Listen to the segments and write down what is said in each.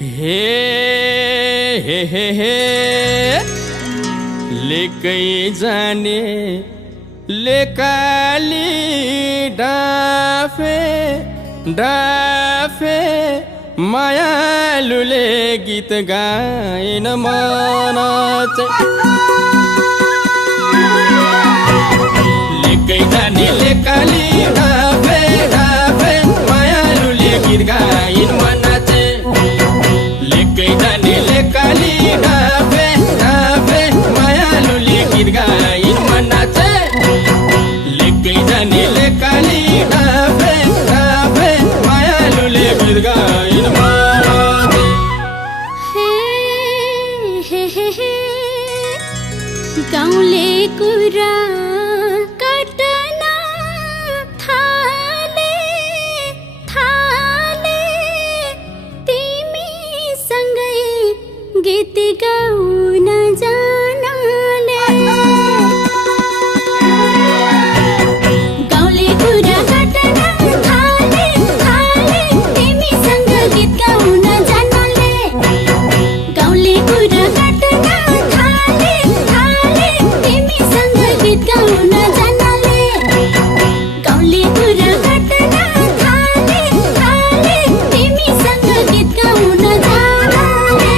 हे हे हे हे लेकै जाने लेकाली डाफे डाफे मायालुले गीत गाइन मन लेकै जाने लेकाली डाफे डाफे मायालुले गीत गाइन मन लेकै जाने लेकाली डाफे डाफे मायालुले गीत गाइन मन लेकै जाने लेकाली डाफे डाफे मायालुले गीत गाइन मन हे हे हे गाउँले कुरा कटना थाले थाले तिमी सँगै गीत गाउन जानले गाउँले कुरा कटना थाले थाले तिमी सँग गीत गाउन जानले गाउँले कुरा कटना थाले थाले तिमी सँग गीत गाउन जानले गाउँले कुरा कटना थाले थाले तिमी सँग गीत गाउन जानले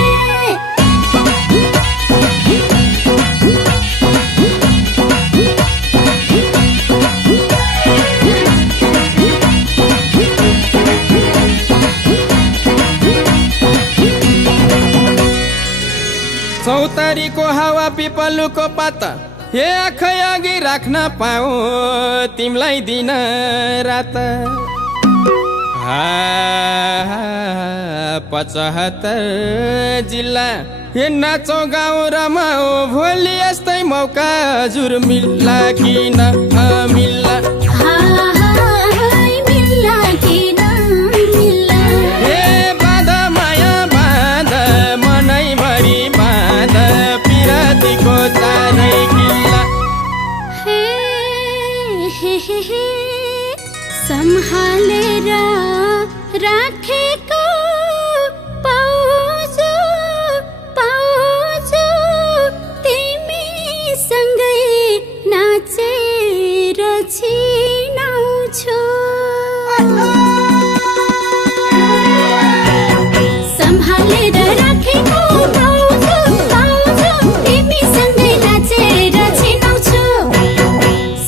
चौतारीको हावा पिपलुको पाता हे आँखै अघि राख्न पाऊ तिमलाई दिन रात 75 जिल्ला हे नाचो गाउँ रमाऊ भोलि यस्तै मौका हजुर मिल्ला कि नमिल्ला मिल्ला कि नमिल्ला हे बाँध माया बाँध मनैभरि बाँध पिरातीको चारै किल्ला हे हे हे हे सम्हालेर राखेको पाउँछु पाउँछु तिमी सँगै नाचेर छिनाउँछु सम्हालेर राखेको पाउँछु पाउँछु तिमी सँगै नाचेर छिनाउँछु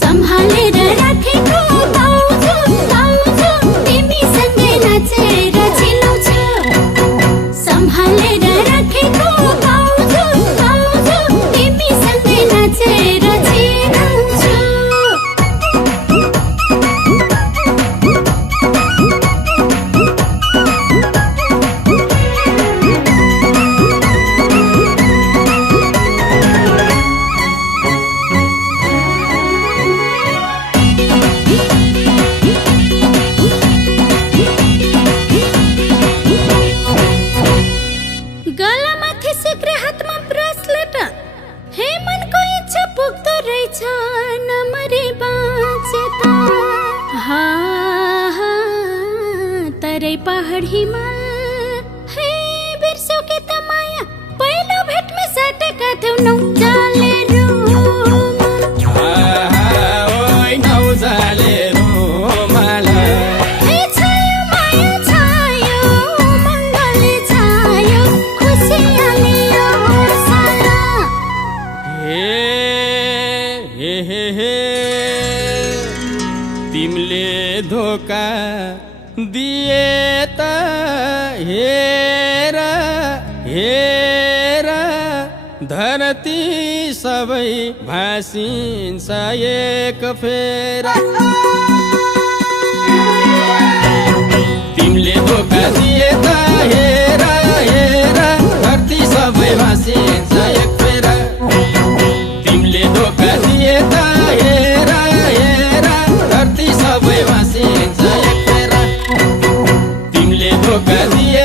सम्हालेर राखेको पाउँछु पाउँछु तिमी सँगै नाचेर छिनाउँछु सम्हालेर राखेको पाउँछु पाउँछु तिमी सँगै नाचेर छिनाउँछु गलामाथि सिक्रे हातमा ब्रेसलेट हे मनको इच्छा पुग्दो रहेछ नमरी बाँचे त तरै पहाड हिमाल हे बिर्स्यौ के त माया पहिलो भेटमा साटेका थियौ नौजाले ओइ नौजाले रोमाला हे छायो माया छायो मङ्गले छायो खुसियाली यो साला हे हे हे हे तिमीले धोका दिए त हेर हेर धरती सबै भासिन्छ एक फेरा तिमीले धोका दिए त हेर हेर धरती सबै भासिन्छ एक फेरा तिमीले धोका दिए त हेर हेर धरती सबै भासिन्छ एक फेरा तिमीले धोका दिए